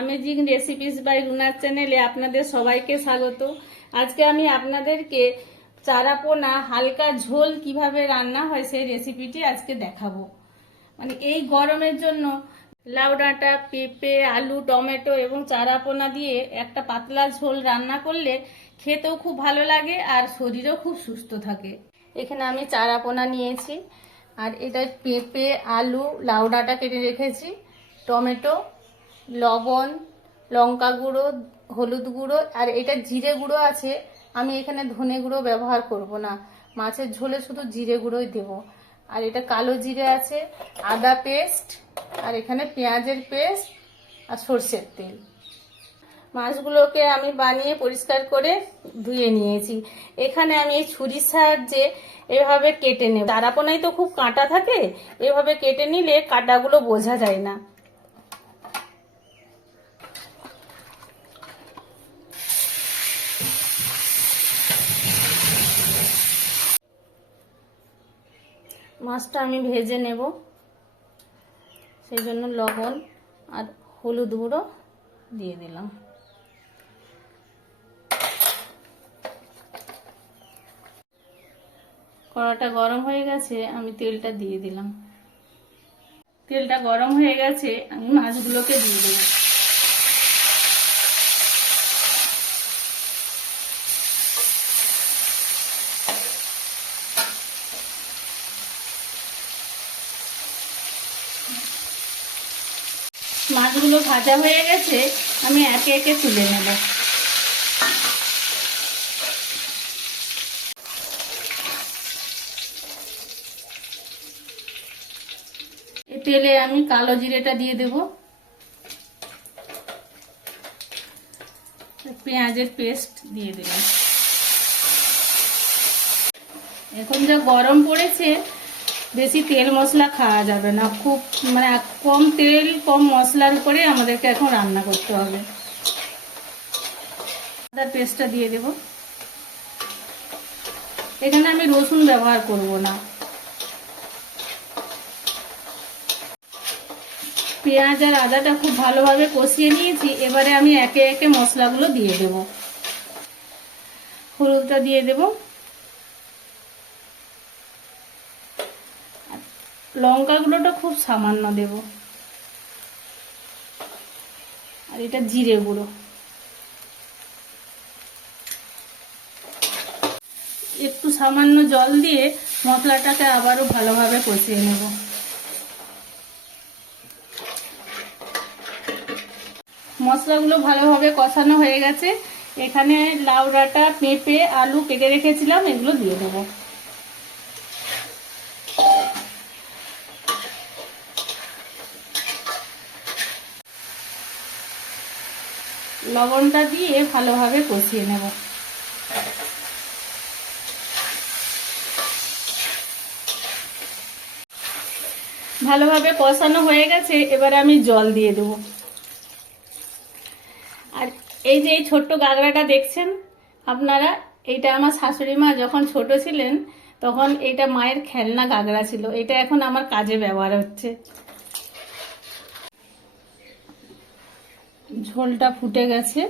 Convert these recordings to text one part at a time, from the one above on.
Amazing recipes bye रुनार চ্যানেলে আপনাদের সবাইকে স্বাগত। আজকে আমি আপনাদেরকে চারাপোনা হালকা ঝোল কিভাবে রান্না হয় সেই রেসিপিটি আজকে দেখাবো। মানে এই গরমের জন্য লাউ ডাঁটা, পেঁপে, আলু, টমেটো এবং চারাপোনা দিয়ে একটা পাতলা ঝোল রান্না করলে খেতেও খুব ভালো লাগে আর শরীরও খুব সুস্থ থাকে। এখানে আমি চারাপোনা নিয়েছি আর এটা পেঁপে, আলু, লাউ ডাঁটা কেটে রেখেছি, টমেটো, লবণ, লঙ্কা গুঁড়ো, হলুদ গুঁড়ো আর এটা জিরে গুঁড়ো আছে। আমি এখানে ধনে গুঁড়ো ব্যবহার করব না, মাছের ঝোলে শুধু জিরে গুঁড়োই দেব। আর এটা কালো জিরে আছে, আদা পেস্ট আর এখানে পেঁয়াজের পেস্ট আর সরষের তেল। মাছগুলোকে আমি বানিয়ে পরিষ্কার করে ধুয়ে নিয়েছি। এখানে আমি এই ছুরির সাহায্যে এভাবে কেটে নেব। চারাপোনায় তো খুব কাঁটা থাকে, এভাবে কেটে নিলে কাঁটাগুলো বোঝা যায় না। মাছটা আমি ভেজে নেব, সেই জন্য লবণ আর হলুদ গুঁড়ো দিয়ে দিলাম। কড়াটা গরম হয়ে গেছে, আমি তেলটা দিয়ে দিলাম। তেলটা গরম হয়ে গেছে, আমি মাছগুলোকে দিয়ে দেব। মাছগুলো ভাজা হয়ে গেছে, আমি একে একে তুলে নেব। এই তেলে আমি কালো জিরেটা দিয়ে দেব, পেঁয়াজের পেস্ট দিয়ে দিলাম। এখন যা গরম পড়েছে, বেশি তেল মশলা খাওয়া যাবে না, খুব মানে কম তেল কম মশলার উপরে আমাদেরকে এখন রান্না করতে হবে। আদার পেস্টটা দিয়ে দেব। এখানে আমি রসুন ব্যবহার করব না। পেঁয়াজ আর আদাটা খুব ভালোভাবে কষিয়ে নিয়েছি, এবারে আমি একে একে মশলাগুলো দিয়ে দেব। হলুদটা দিয়ে দেব, লঙ্কা গুঁড়োটা খুব সামান্য দেব, আর এটা জিরে গুঁড়ো। একটু সামান্য জল দিয়ে মশলাটাকে আবারও ভালোভাবে কষিয়ে নেব। মশলাগুলো ভালোভাবে কষানো হয়ে গেছে, এখানে লাউ ডাঁটা, পেঁপে, আলু কেটে রেখেছিলাম, এগুলো দিয়ে দেব। লবণটা দিয়ে ভালোভাবে কষিয়ে নেব। ভালোভাবে কষানো হয়ে গেছে, এবারে আমি জল দিয়ে দেব। আর এই যে এই ছোট্ট গাগরাটা দেখছেন আপনারা, এইটা আমার শাশুড়ি মা যখন ছোট ছিলেন তখন এটা মায়ের খেলনা গাগরা ছিল, এটা এখন আমার কাজে ব্যবহার হচ্ছে। ঝোলটা ফুটে গেছে,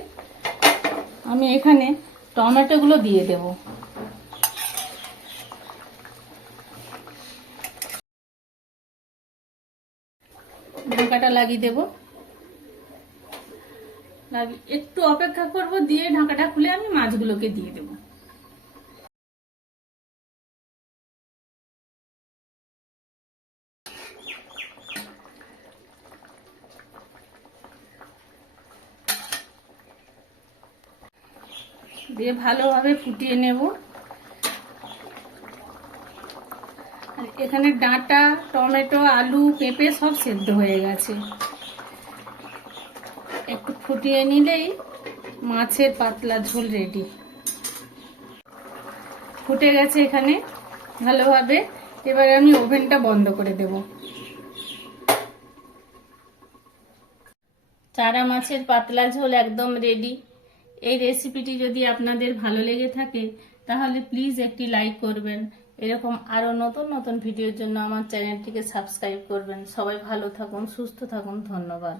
আমি এখানে টমেটোগুলো দিয়ে দেব। ঢাকাটা লাগিয়ে দেব, একটু অপেক্ষা করব, দিয়ে ঢাকাটা খুলে আমি মাছগুলোকে দিয়ে দেব। দিয়ে ভালোভাবে ফুটিয়ে নেব। এখানে ডাঁটা, টমেটো, আলু, পেঁপে সব সেদ্ধ হয়ে গেছে। একটু ফুটিয়ে নিলেই মাছের পাতলা ঝোল রেডি। ফুটে গেছে এখানে ভালোভাবে, এবারে আমি ওভেনটা বন্ধ করে দেব। চারা মাছের পাতলা ঝোল একদম রেডি। এই রেসিপিটি যদি আপনাদের ভালো লেগে থাকে তাহলে প্লিজ একটি লাইক করবেন। এরকম আরো নতুন নতুন ভিডিওর জন্য আমার চ্যানেলটিকে সাবস্ক্রাইব করবেন। সবাই ভালো থাকুন, সুস্থ থাকুন, ধন্যবাদ।